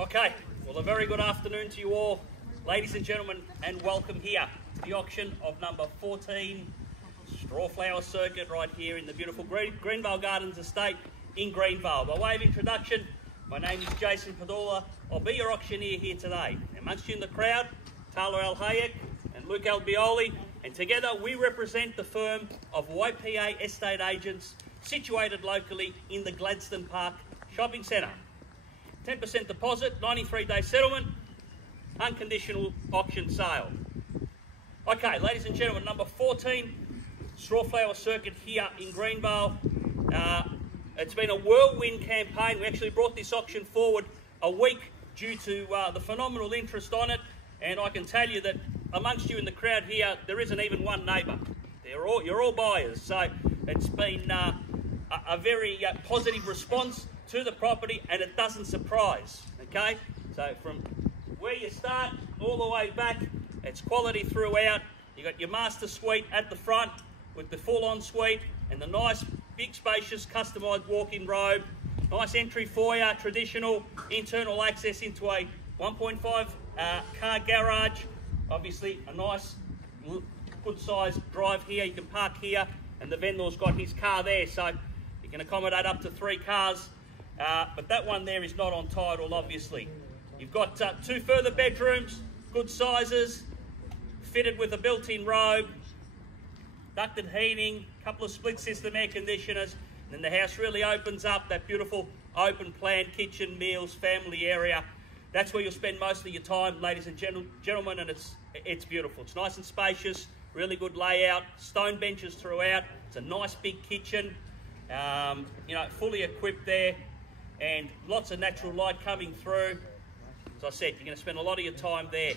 Okay, well, a very good afternoon to you all, ladies and gentlemen, and welcome here to the auction of number 14 Strawflower Circuit right here in the beautiful Greenvale Gardens Estate in Greenvale. By way of introduction, my name is Jason Padula. I'll be your auctioneer here today. Amongst you in the crowd, Taylor Al Hayek and Luke Albioli, and together we represent the firm of YPA Estate Agents situated locally in the Gladstone Park Shopping Centre. 10% deposit, 93-day settlement, unconditional auction sale. Okay, ladies and gentlemen, number 14, Strawflower Circuit here in Greenvale. It's been a whirlwind campaign. We actually brought this auction forward a week due to the phenomenal interest on it, and I can tell you that amongst you in the crowd here, there isn't even one neighbour. You're all buyers, so it's been a very positive response to the property, and it doesn't surprise, okay? So from where you start all the way back, it's quality throughout. You got your master suite at the front with the full ensuite and the nice big spacious customised walk-in robe, nice entry foyer, traditional internal access into a 1.5 car garage, obviously a nice good sized drive here. You can park here, and the vendor's got his car there, so you can accommodate up to 3 cars. But that one there is not on title, obviously. You've got 2 further bedrooms, good sizes, fitted with a built-in robe, ducted heating, couple of split system air conditioners, and then the house really opens up, that beautiful open plan kitchen, meals, family area. That's where you'll spend most of your time, ladies and gentlemen, and it's beautiful. It's nice and spacious, really good layout, stone benches throughout. It's a nice big kitchen, you know, fully equipped there, and lots of natural light coming through. As I said, you're going to spend a lot of your time there.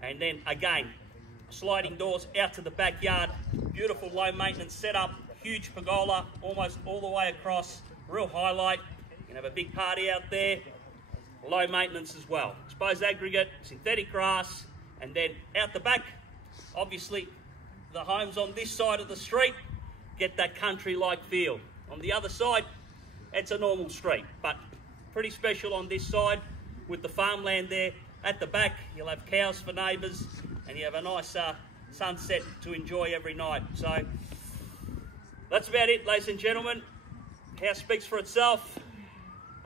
And then again, sliding doors out to the backyard, beautiful low maintenance setup, huge pergola almost all the way across, real highlight. You can have a big party out there, low maintenance as well. Exposed aggregate, synthetic grass, and then out the back, obviously the homes on this side of the street get that country-like feel. On the other side, it's a normal street, but pretty special on this side with the farmland there. At the back, you'll have cows for neighbours, and you have a nice sunset to enjoy every night. So that's about it, ladies and gentlemen. House speaks for itself.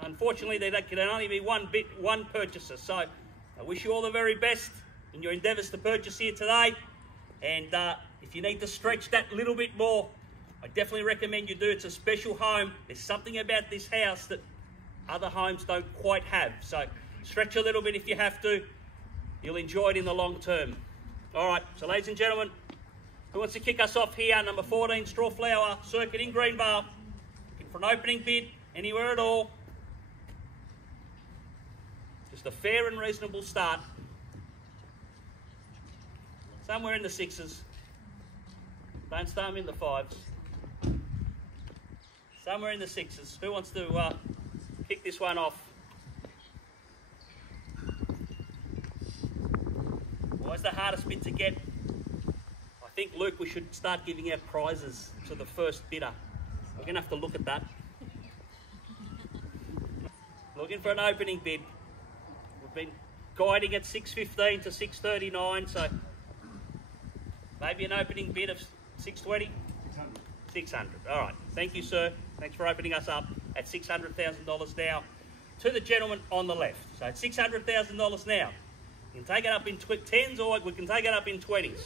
Unfortunately, there can only be one purchaser. So I wish you all the very best in your endeavours to purchase here today. And if you need to stretch that little bit more, I definitely recommend you do. It's a special home. There's something about this house that other homes don't quite have. So stretch a little bit if you have to. You'll enjoy it in the long term. All right, so ladies and gentlemen, who wants to kick us off here? Number 14, Strawflower Circuit in Greenvale. Looking for an opening bid, anywhere at all. Just a fair and reasonable start. Somewhere in the 6s. Don't start them in the 5s. Somewhere in the 6s. Who wants to kick this one off? Always the hardest bid to get. I think, Luke, we should start giving out prizes to the first bidder. We're going to have to look at that. Looking for an opening bid. We've been guiding at 6.15 to 6.39, so maybe an opening bid of 6.20? 600. All right. Thank you, sir. Thanks for opening us up at $600,000 now. To the gentleman on the left. So it's $600,000 now. You can take it up in 10s, or we can take it up in 20s.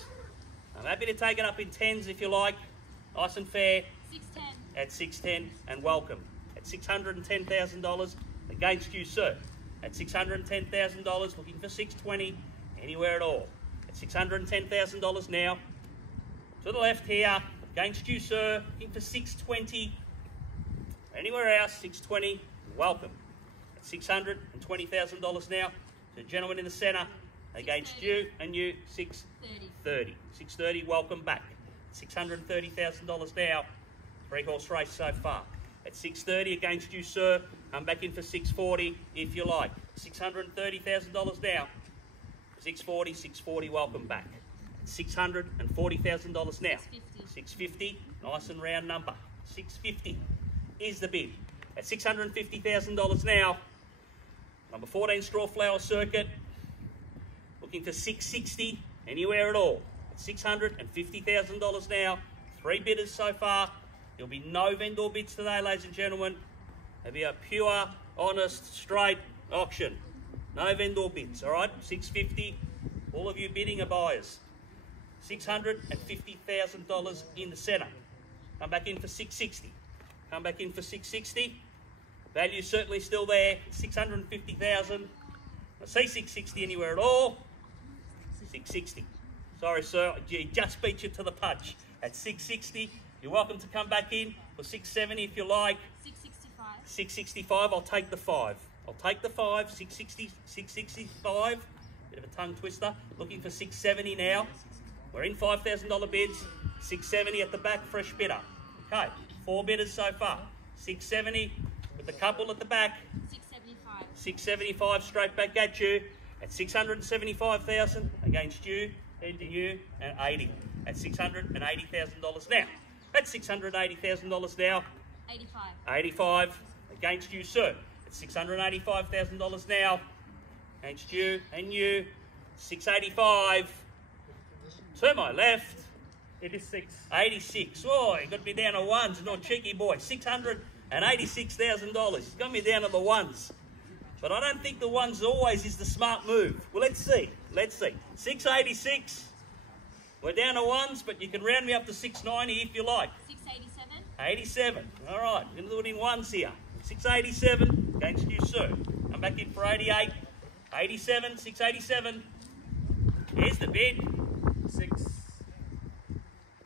I'm happy to take it up in 10s if you like. Nice and fair. 610. At 610, and welcome. At $610,000 against you, sir. At $610,000, looking for 620, anywhere at all. At $610,000 now. To the left here, against you, sir. Looking for 620, anywhere else. 620, welcome. At $620,000 now. The gentleman in the centre against you and you, 630. 630, welcome back. $630,000 now. 3-horse race so far. At 630 against you, sir. Come back in for 640 if you like. $630,000 now. 640, 640, welcome back. $640,000 now. 650, nice and round number. 650 is the bid. At $650,000 now. Number 14 straw flower circuit. Looking for 660 anywhere at all. $650,000 now. 3 bidders so far. There'll be no vendor bids today, ladies and gentlemen. It'll be a pure, honest, straight auction. No vendor bids, all right? 650. All of you bidding are buyers. $650,000 in the centre. Come back in for 660. Come back in for 660. Value certainly still there. 650,000. I see 660 anywhere at all. 660. Sorry, sir. He just beat you to the punch at 660. You're welcome to come back in for 670 if you like. 665. 665. I'll take the 5. I'll take the 5. 660. 665. Bit of a tongue twister. Looking for 670 now. We're in $5,000 bids. 670 at the back. Fresh bidder. Okay. 4 bidders so far. 670 with the couple at the back. 675. 675 straight back at you at 675,000 against you, head to you, and 80 at $680,000 now. That's $680,000 now. 85. 85 against you, sir. It's $685,000 now against you and you. 685. To my left. 86. 86. Oh, you got to be down to ones, not cheeky boy. $686,000. He's got me down to the ones. But I don't think the ones always is the smart move. Well, let's see. Let's see. 686. We're down to ones, but you can round me up to 690 if you like. 687. 87. All right. We're going to do it in ones here. 687 against you, sir. Come back in for 88. 87. 687. Here's the bid.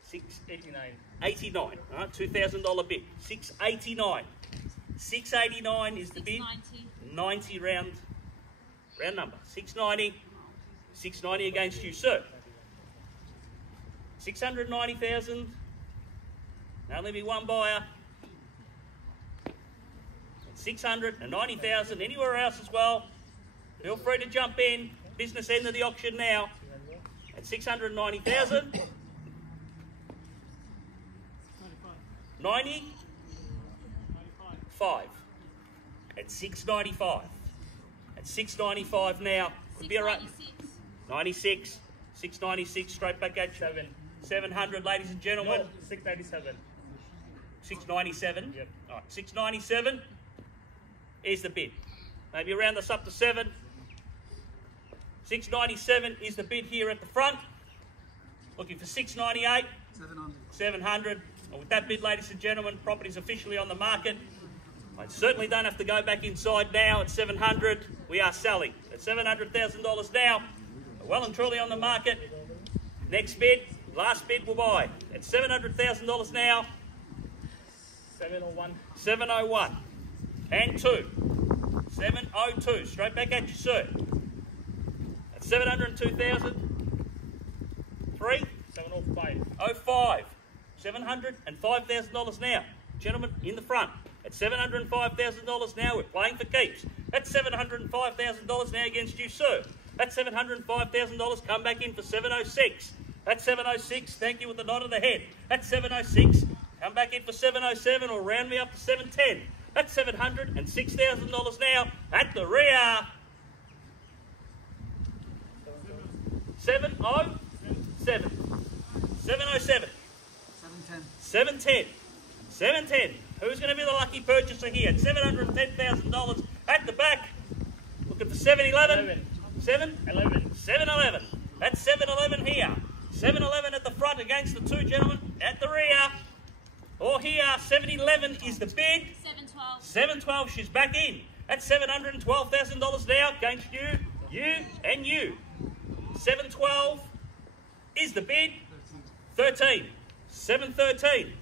689. 89. All right. $2,000 bid. 689. 689 is the bid. 90 round number. 690. 690 against you, sir. 690,000. Only be one buyer. 690,000. Anywhere else as well. Feel free to jump in. Business end of the auction now. At 690,000. 95. At 695. At 695 now. Would be a 96. 696 straight back at you. 700, ladies and gentlemen. No, 697. 697. Yep. All right, 697 is the bid. Maybe round this up to 7. 697 is the bid here at the front. Looking for 698. 700. And with that bid, ladies and gentlemen, property's officially on the market. I certainly don't have to go back inside now at 700. We are selling at $700,000 now. Well and truly on the market. Next bid, last bid will buy at $700,000 now. 701. 701 and 2. 702. Straight back at you, sir. At 702,000. 3. 705. 05. $705,000 now. Gentlemen, in the front. At $705,000 now, we're playing for keeps. That's $705,000 now against you, sir. That's $705,000. Come back in for 706. That's 706. Thank you with the nod of the head. That's 706. Come back in for 707 or round me up to 710. That's $706,000 now at the rear. 707. 707. 710. 710. Who's going to be the lucky purchaser here? $710,000 at the back. Looking for 711. 711. 711. That's 711 here. 711 at the front against the two gentlemen at the rear. Or here, 711 is the bid. 712. 712, she's back in. That's $712,000 now against you, and you. 712 is the bid. 13. 713.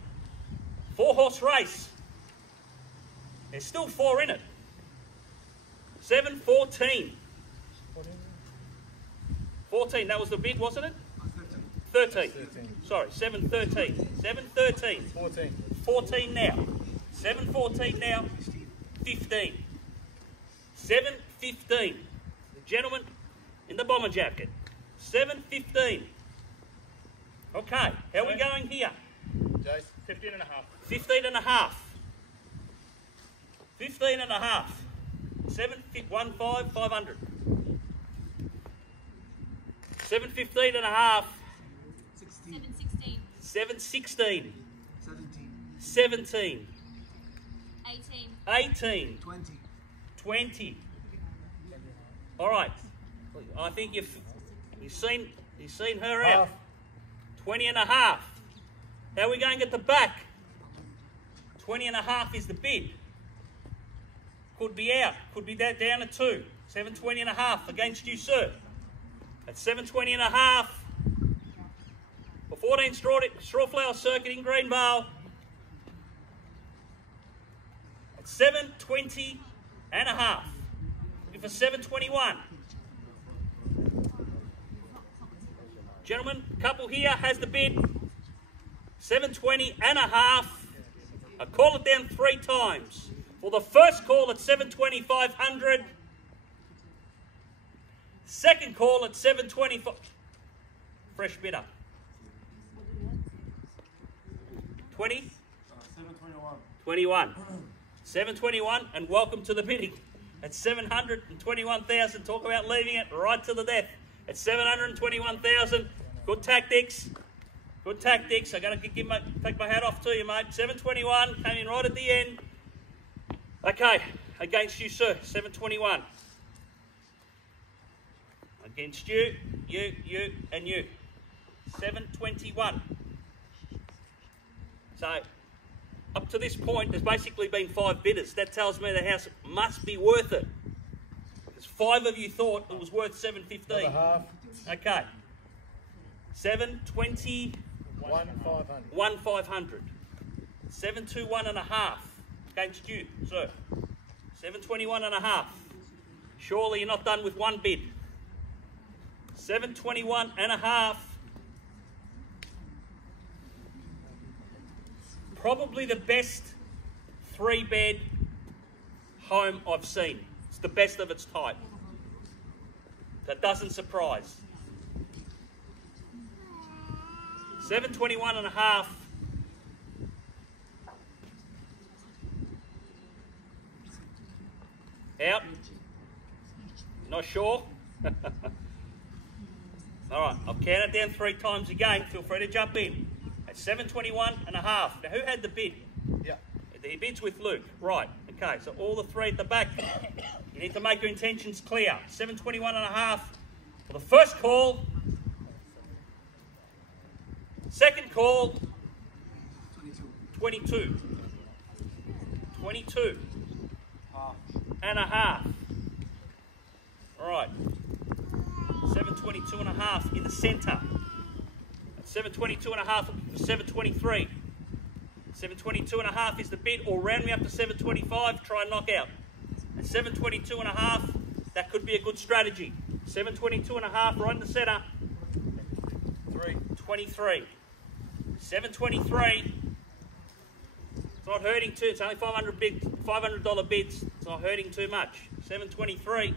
4-horse race. There's still 4 in it. 714. 14, that was the bid, wasn't it? 13. Sorry, 713. 713. 14. 14 now. 714 now. 15. 715. The gentleman in the bomber jacket. 715. Okay, how are we going here? Jace, 15 and a half. 15 and a half. 15 and a half. 500. 715 and a half. 716. 716. 17. 17. 18. 18. 20. 20. All right. I think you've seen her out. 20 and a half. How are we going at the back? 20 and a half is the bid. Could be out. Could be that down to 2. 720 and a half against you, sir. At 720 and a half. For 14 straw flower circuit in Greenvale. At 720 and a half. Looking for 721. Gentlemen, couple here has the bid. 720 and a half. I call it down 3 times. For the first call at 720,500. Second call at 725. Fresh bidder. 20? 721. 21. 721, and welcome to the bidding. At 721,000. Talk about leaving it right to the death. At 721,000. Good tactics. Good tactics. I got to take my hat off to you, mate. 721 came in right at the end. Okay, against you, sir. 721. Against you, and you. 721. So, up to this point, there's basically been 5 bidders. That tells me the house must be worth it. Because 5 of you thought it was worth 715. Half. Okay. 720. 1,500. 1,500. 721 and a half against you, sir. 721 and a half. Surely you're not done with one bid. 721 and a half. Probably the best 3-bed home I've seen. It's the best of its type. That doesn't surprise. 721 and a half. Out. Not sure? All right, I'll count it down 3 times again. Feel free to jump in. At 721 and a half. Now, who had the bid? Yeah. The bid's with Luke. Right. Okay, so all the 3 at the back. You need to make your intentions clear. 721 and a half for the first call. Second call. 22. 22 and a half. All right. 722 and a half in the centre. 722 and a half for 723. 722 and a half is the bid, or round me up to 725, try and knock out. At 722 and a half, that could be a good strategy. 722 and a half right in the centre. 23. 723. It's not hurting too. It's only $500 bids. It's not hurting too much. 723.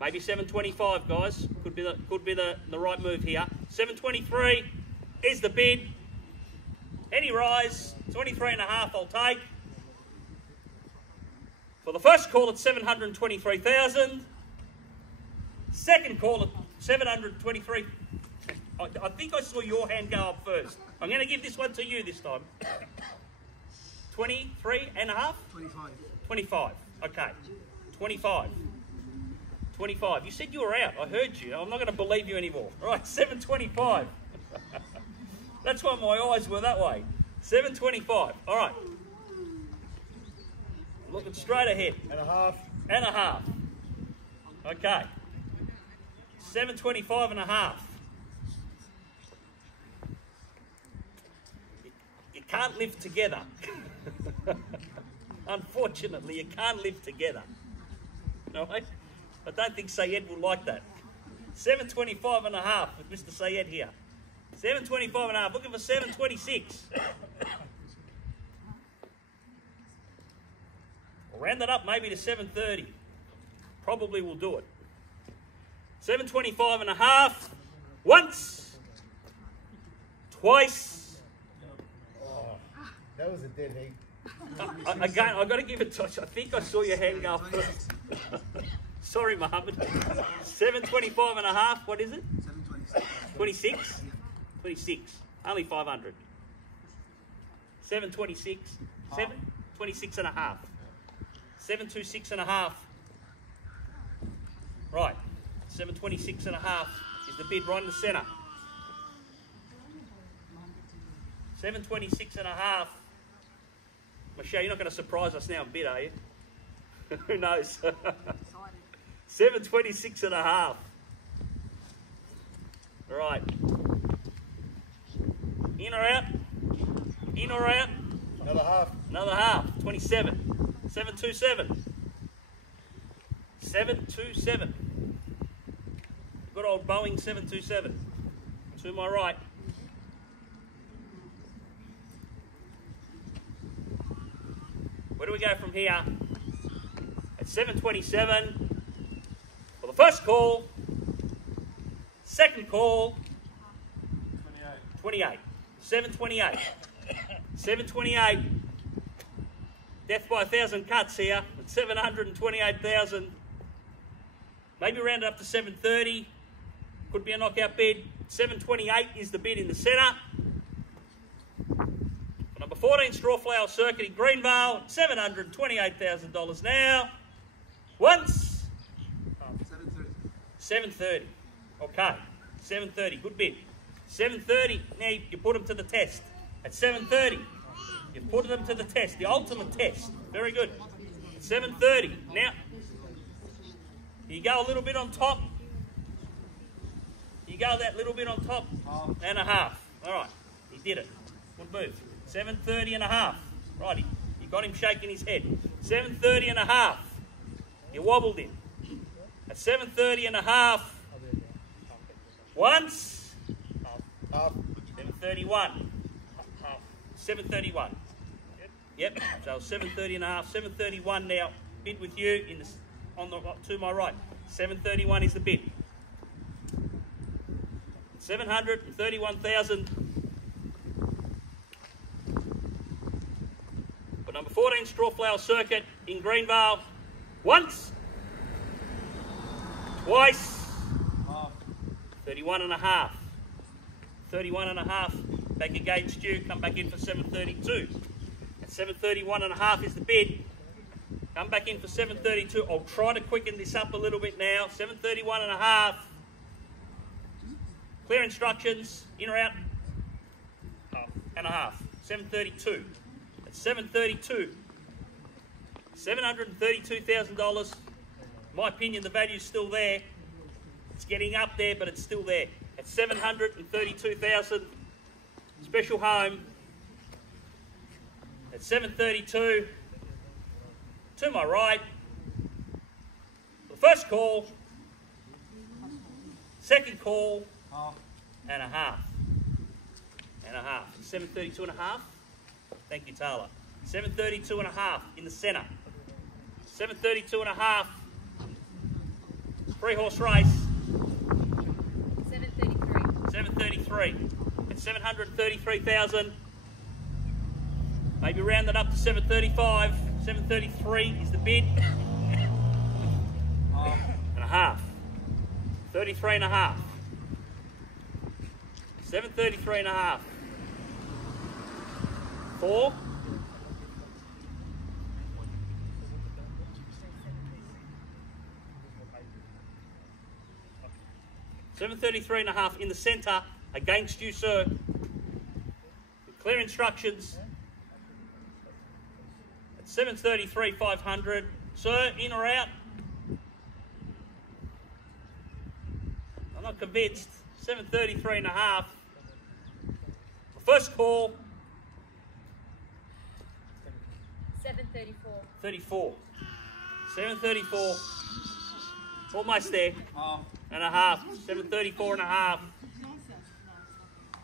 Maybe 725, guys. Could be the right move here. 723 is the bid. Any rise, 23 and a half I'll take. For the first call at 723,000. Second call at 723. I think I saw your hand go up first. I'm going to give this one to you this time. 23 and a half? 25. 25. Okay. 25. 25. You said you were out. I heard you. I'm not going to believe you anymore. All right, 725. That's why my eyes were that way. 725. All right. Looking straight ahead. And a half. And a half. Okay. 725 and a half. You can't live together. Unfortunately, you can't live together. All right? I don't think Sayed will like that. 725 and a half with Mr. Sayed here. 725 and a half. Looking for 726. We'll round it up maybe to 730. Probably will do it. 725 and a half. Once. Twice. That was a dead egg. Again, I've got to give it touch. I think I saw your hand go first. Sorry, Mohammed. 725 and a half. What is it? 726. 26? 26. Only 500. 726. 726 and a half. 726 and a half. Right. 726 and a half is the bid right in the centre. 726 and a half. Michelle, you're not going to surprise us now a bit, are you? Who knows? 726 and a half. Right. In or out? In or out? Another half. Another half. 27. 727. 727. Good old Boeing 727. To my right. Where do we go from here? At 727 for the first call. Second call. 28. 728. 728. Death by 1,000 cuts here at 728,000. Maybe round it up to 730. Could be a knockout bid. 728 is the bid in the centre. Number 14 Straw Flower Circuit in Greenvale, $728,000 now. Once. 730. Okay. 730. Good bid. 730. Now you put them to the test. At 730. You put them to the test. The ultimate test. Very good. At 730. Now, you go a little bit on top. You go that little bit on top and a half. All right. He did it. Good move. 730 and a half. Right, you got him shaking his head. 730 and a half. You wobbled him. At 730 and a half. Once. Half. 731. 731. Yep. So 730 and a half. 731 now. Bid with you in the, on the to my right. 731 is the bid. 731,000. For number 14 Straw Flower Circuit in Greenvale. Once. Twice. 31 and a half. 31 and a half. Back against you. Come back in for 732. At 731 and a half is the bid. Come back in for 732. I'll try to quicken this up a little bit now. 731 and a half. Clear instructions. In or out? Half. And a half. 732. At 732. $732,000. In my opinion, the value's still there. It's getting up there, but it's still there. At 732,000. Special home. At 732. To my right. The first call. Second call. And a half. And a half. 732 and a half. Thank you, Taylor. 732 and a half in the centre. 732 and a half. 3-horse race. 733. 733. At 733,000. Maybe round that up to 735. 733 is the bid. And a half. 33 and a half. 733 and a half. 4. 733 and a half in the centre against you, sir. With clear instructions. At 733, 500. Sir, in or out? I'm not convinced. 733 and a half. The first call. 734. 34. 734. Almost there. And a half. 734 and a half.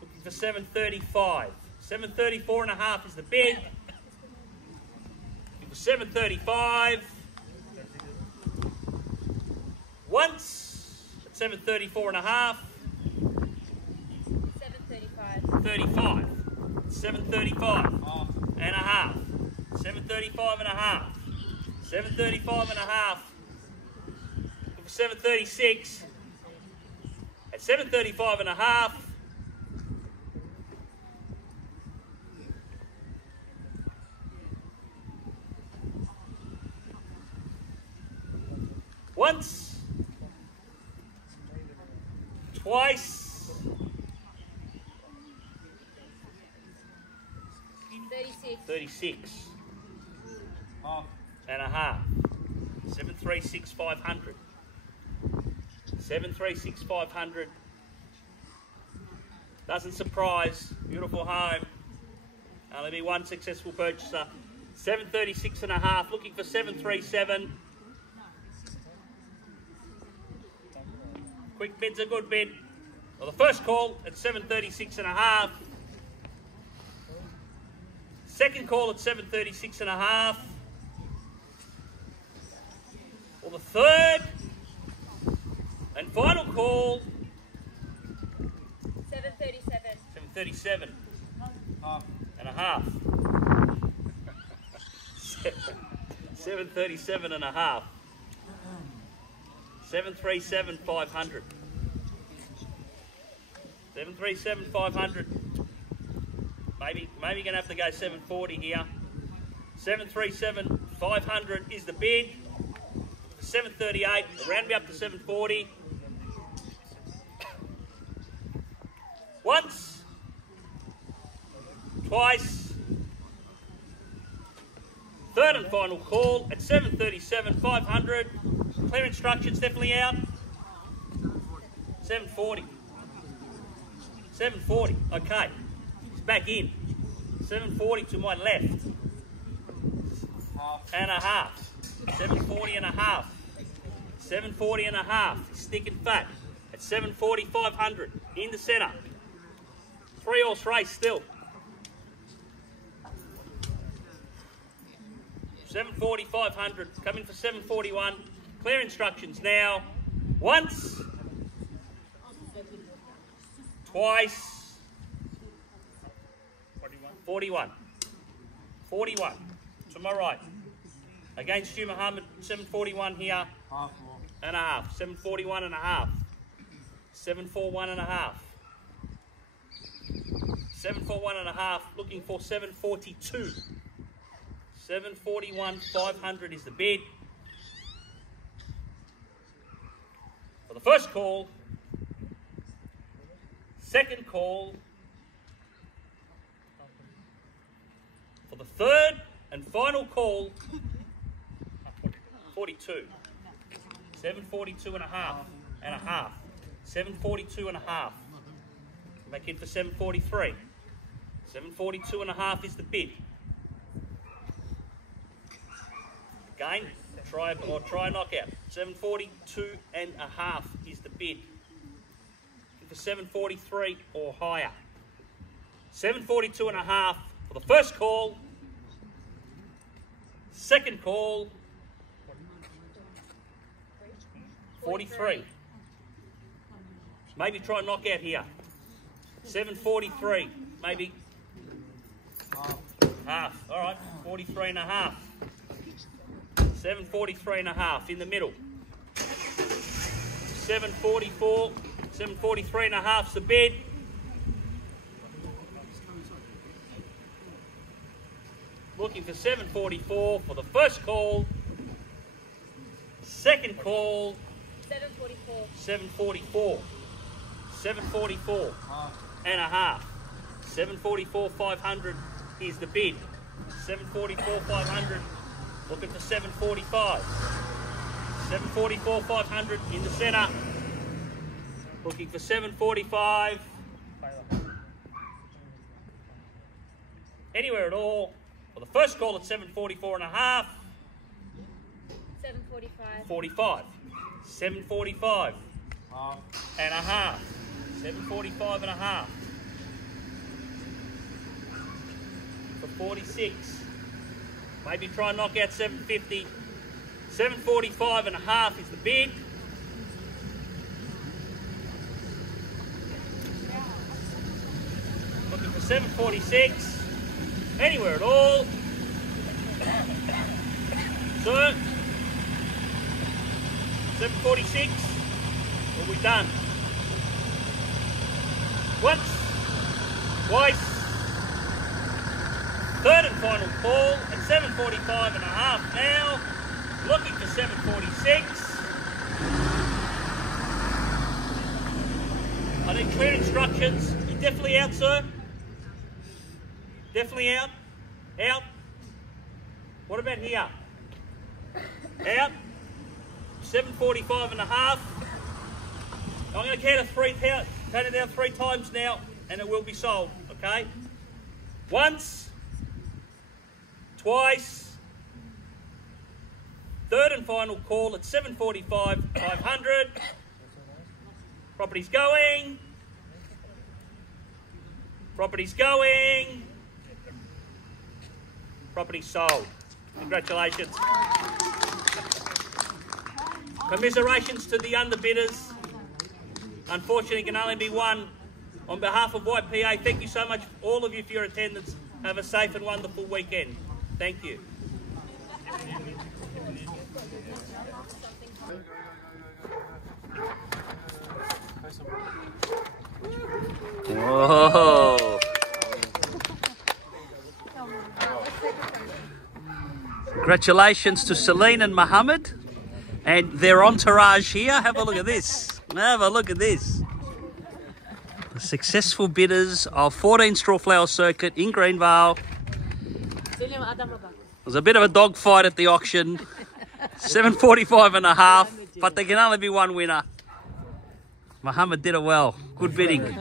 Looking for 735. 734 and a half is the bid. Looking for 735. Once. At 734 and a half. 735. 35. 735. and a half. 735 and a half. 735 and a half. For 736. At 735 and a half. Once, twice, 36 and a half. 736 500. 736 500. Doesn't surprise. Beautiful home. Only be one successful purchaser. 736 and a half. Looking for 737. Quick bid's a good bid. Well, the first call at 736 and a half. Second call at 736 and a half. Well, the third and final call. 737. 737 and a half. 737 and a half. 737 500. 737 500. Maybe gonna have to go 740 here. 737 500 is the bid. 738. Round me up to 740. Once, twice. Third and final call at 737 500. Clear instructions definitely out. 740. 740. Okay. It's back in. 740 to my left. And a half. 740 and a half. 740 and a half. Sticking fat at 740 500 in the centre. 3 horse race still. 740 500. Coming for 741. Clear instructions now. Once, twice, 41. 41 to my right. Against Stu Muhammad, 741 here. And a half. 741 and a half. 741 and a half. 741 and a half. Looking for 742. 741 500 is the bid. For the first call, second call, for the third and final call, 42. 742 and a half, and a half. 742 and a half. Back in for 743. 742 and a half is the bid. Again, try knockout. 742 and a half is the bid. For 743 or higher. 742 and a half for the first call. Second call. 43. Maybe try knockout here. 743. Maybe half. All right. 43 and a half. 743 and a half in the middle. 744. 743 and a half's the bid. Looking for 744 for the first call. Second call. 744. 744. 744 and a half. 744 500 is the bid. 744 500. Looking for 745. 744 500 in the centre. Looking for 745. Anywhere at all. For the first call at 744 and a half. 745. 45. 745 and a half. 745 and a half. For 46. Maybe try and knock out 750. 745 and a half is the bid. Looking for 746. Anywhere at all. Sir. 7:46. Are we done? Once. Twice. Third and final call at 7:45 and a half now. Looking for 7:46. I need clear instructions. You're definitely out, sir? Definitely out? Out? What about here? Out? 7:45 and a half. I'm going to count it down 3 times now, and it will be sold, okay? Once, twice, third and final call at 7:45, 500. Property's going. Property's going. Property sold. Congratulations. Commiserations to the underbidders. Unfortunately, it can only be one. On behalf of White PA, thank you so much, all of you, for your attendance. Have a safe and wonderful weekend. Thank you. Whoa. Congratulations to Celine and Mohammed and their entourage here. Have a look at this. Have a look at this. The successful bidders of 14 Straw Flower Circuit in Greenvale. There's a bit of a dogfight at the auction. 7:45 and a half, but there can only be one winner. Mohammed did it well. Good bidding.